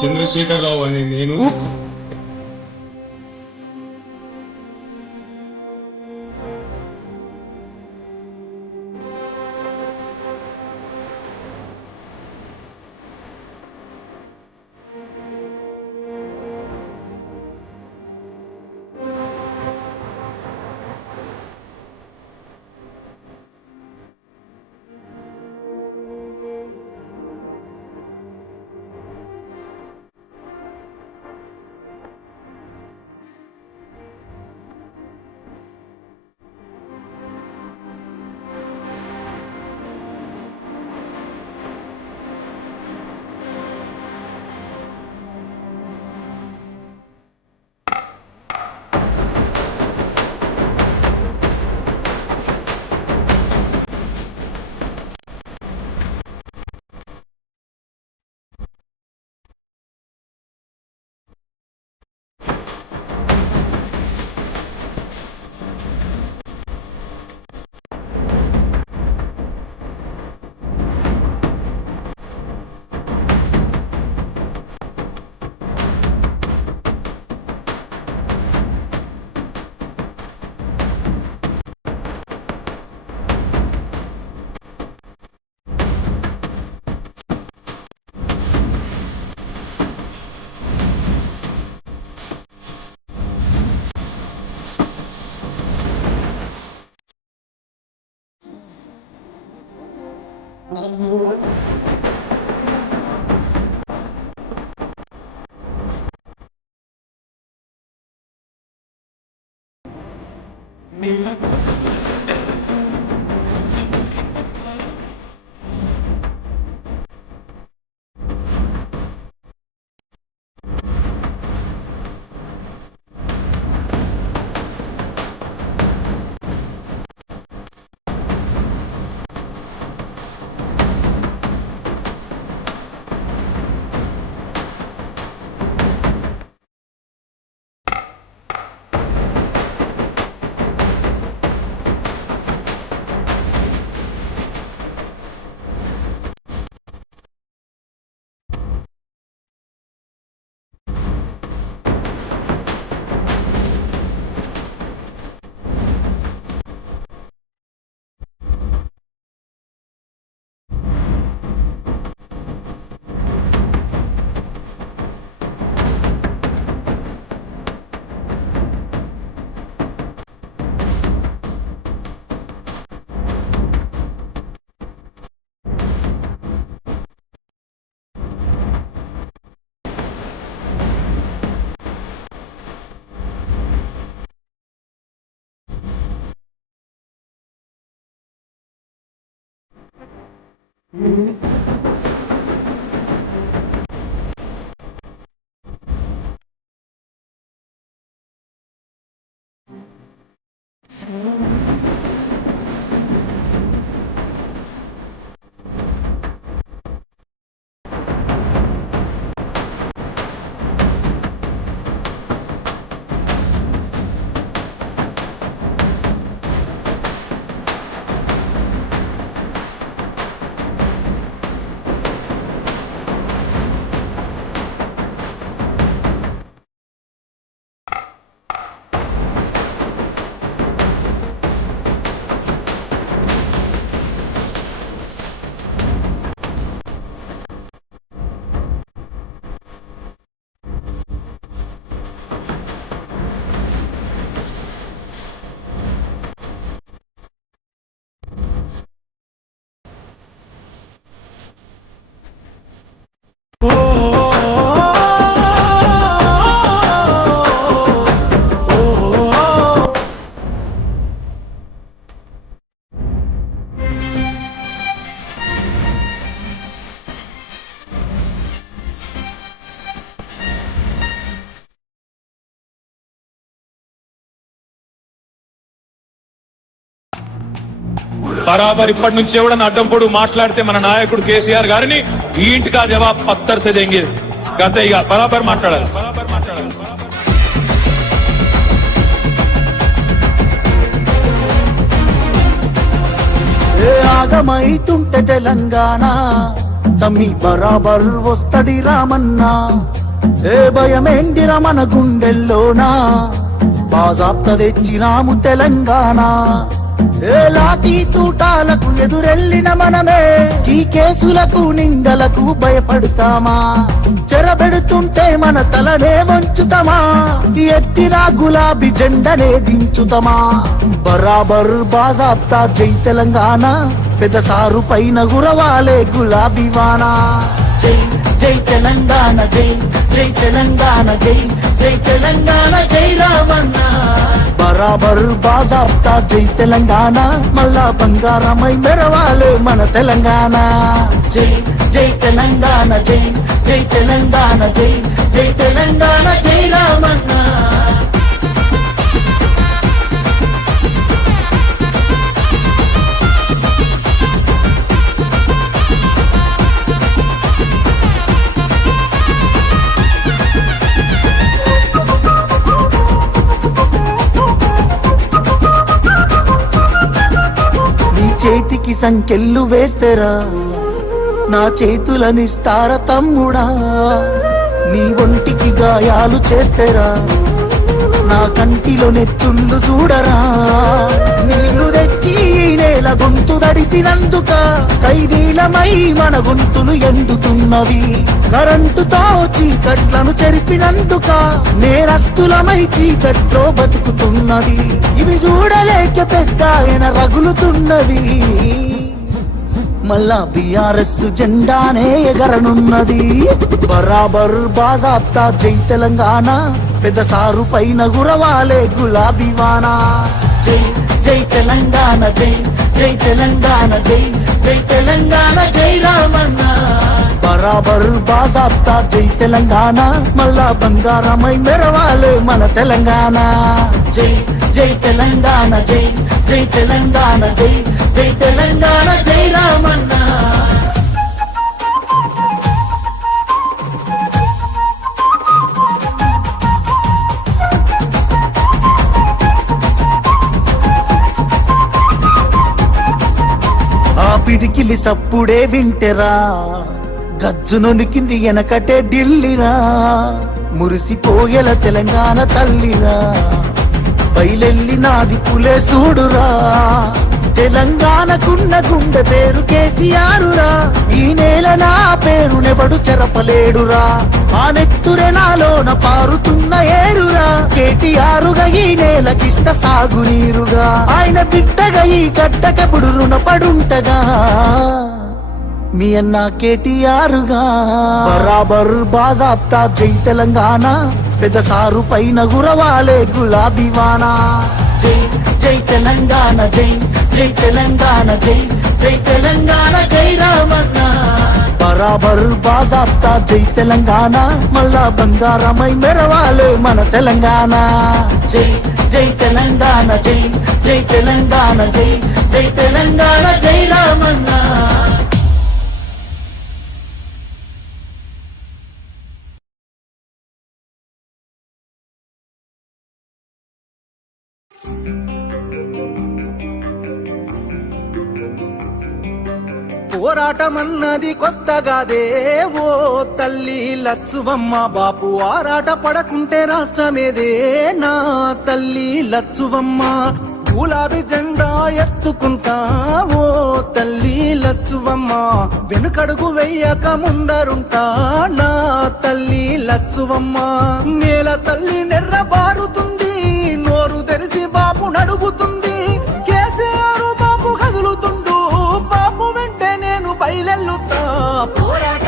చంద్రశేఖరరావు అని నేను బరాబర్ ఇప్పటి నుంచి ఎవడన్నా అడ్డం పొడు మాట్లాడితే మన నాయకుడు కేసీఆర్ గారిని ఈ ఇంటికా జవాబ్ పత్తర్ సే దేంగే గంతే ఇక బరాబర్ మాట్లాడాలి. ఆగమైతుంటే తెలంగాణ తమ్మి బరాబర్ వస్తడి రామన్నా, ఏ భయమేందిరా మన గుండెల్లోనా, బాజాప్త తెచ్చినాము తెలంగాణ. ఏ లాఠీ తూటాలకు ఎదురెళ్ళిన మనమే, ఈ కేసులకు నిందలకు భయపడతామా, చెరబెడుతుంటే మన తలనే వంచుతామా, ఎత్తిన గులాబీ జెండనే దించుతామా. బరాబర్ బాజాప్తా జై తెలంగాణ, పెద్ద సారు పైన గురవాలే గులాబీ వానా. జై జై తెలంగాణ, జై జై తెలంగాణ, జై జై తెలంగాణ, జై రామన్న. బరాబర్ బాజాప్తా జై తెలంగాణ, మళ్ళా బంగారమై మెరవాలే మన తెలంగాణ. జై జై తెలంగాణ, జై జై తెలంగాణ, జై జై తెలంగాణ, జై రామన్న. చేతికి సంకెళ్ళు వేస్తేరా, నా చేతులనిస్తార తమ్ముడా, నీ ఒంటికి గాయాలు చేస్తేరా, నా కంటిలో నెత్తుళ్ళు చూడరా. నీళ్లు తెచ్చి నేల గొంతు దడిపినందుక, ఖైదీలమై మన గొంతులు ఎండుతున్నవి. కరెంటుతో చీకట్లను చెరిపినందుక, నేరస్తులమై చీకట్లో బతుకుతున్నది. ఇవి చూడలేక పెద్ద ఆయన రగులుతున్నది, మళ్ళా బీఆర్ఎస్ జెండానే ఎగరనున్నది. బరాబర్ బాజాప్తా జై తెలంగాణ, పెద్ద సారు పైన గురవాలే గులాబీ వానా. జై జై తెలంగాణ, జై జై తెలంగాణ, జై జై తెలంగాణ, జై రామన్న. బరాబర్ బాజాప్తా జై తెలంగాణ, మళ్ళా బంగారమై మెరవాలే మన తెలంగాణ. జై జై తెలంగాణ, జై జై తెలంగాణ, జై జై తెలంగాణ, జై రామన్న. ఆ పిడికిలి సప్పుడే వింటెరా, గజ్జునొనికింది వెనకటే ఢిల్లీరా, మురిసిపోయేల తెలంగాణ తల్లిరా, బయలెల్లినాది పులే చూడురా. తెలంగాణకున్న గుండె పేరు కేసీఆరురా, ఈ నేల నా పేరునెవడు చెరపలేడురా. ఆ నెత్తురె నాలోన పారుతున్న ఏరురా, కేటీఆరుగా ఈ నేలకిస్త సాగునీరుగా. ఆయన బిడ్డగా ఈ గడ్డకెప్పుడు రుణపడుంటగా, మీ అన్న కేటీఆరుగా. బరాబర్ బాజాప్తా జై తెలంగాణ, పెద్ద సారు పైన గురవాలే గులాబీ వానా. జై జై తెలంగాణ, జై జై తెలంగాణ, జై జై తెలంగాణ, జై రామన్న. బరాబర్ బాజాప్తా జై తెలంగాణ, మళ్ళా బంగారమై మెరవాలే మన తెలంగాణ. జై జై తెలంగాణ, జై జై తెలంగాణ, జై జై తెలంగాణ, జై రామన్న. పోరాటమన్నది కొత్తగాదే ఓ తల్లి లచ్చువమ్మ, బాపు ఆరాట పడకుంటే రాష్ట్రమేదే నా తల్లి లచ్చువమ్మ. గులాబీ జెండా ఎత్తుకుంటా ఓ తల్లి లచ్చువమ్మ, వెనుకడుగు వెయ్యక ముందరుంటా నా తల్లి లచ్చువమ్మ. నేల తల్లి నెర్రబారుతుంది, నోరు తెరిసి బాపు నడుగుతుంది. కేసీఆర్ బాపు కదులుతుండు, బాపు వెంటే నేను బయలెల్లుతా. పోరాట